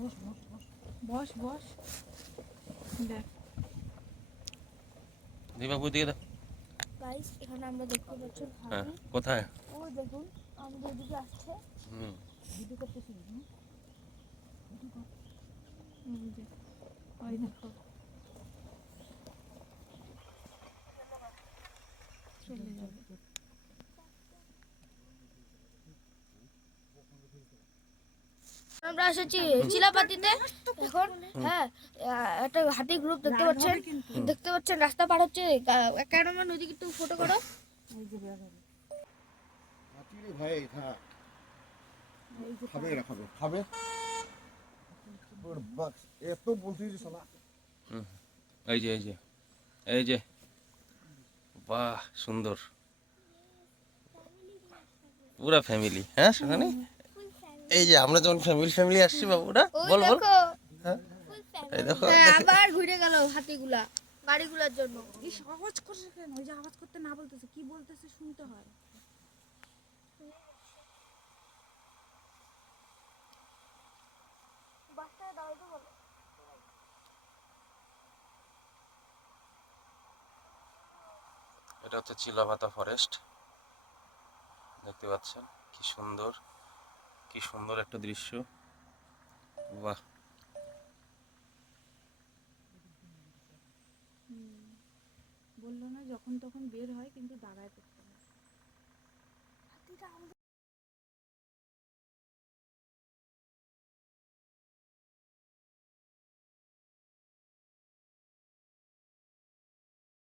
বস বস দেখ দিবাবু দিয়ে দাও। গাইস এখানে আমরা দেখতে পাচ্ছি হ্যাঁ, হাতি। কোথায়? ওই দেখুন আমাদের এদিকে আসছে। হুম, ভিডিও করতেছি যে ওই দেখো চলে যাবে। আমরা এসেছি চিলাপাতিতে এখন। হ্যাঁ, একটা হাতি গ্রুপ দেখতে পাচ্ছেন। দেখতে পাচ্ছেন রাস্তা পার হচ্ছে। ক্যামেরাম্যান ওইদিকে একটু ফটো করো। এই যে বের হবে হাতি রে ভাই, হ্যাঁ খাবে এরা, খাবে খাবে ওর বাস এত বলতেই শালা। হুম, এই যে এই যে এই যে, বাহ সুন্দর, পুরা ফ্যামিলি। হ্যাঁ সেখানে এই যে আমরা যখন ফ্যামিলি আসছি বাবুরা, ওই বল বল। দেখো। হ্যাঁ এই দেখো। হ্যাঁ, আবার ঘুরে গেল হাতিগুলা গাড়িগুলোর জন্য। এই আওয়াজ করছে কেন? ওই যে আওয়াজ করতে না বলতেছে, কি বলতেছে শুনতে হয়। এটা হচ্ছে চিলাপাতা ফরেস্ট, দেখতে পাচ্ছেন কি সুন্দর একটা দৃশ্য। বাহ, বললো না যখন তখন বের হয়, কিন্তু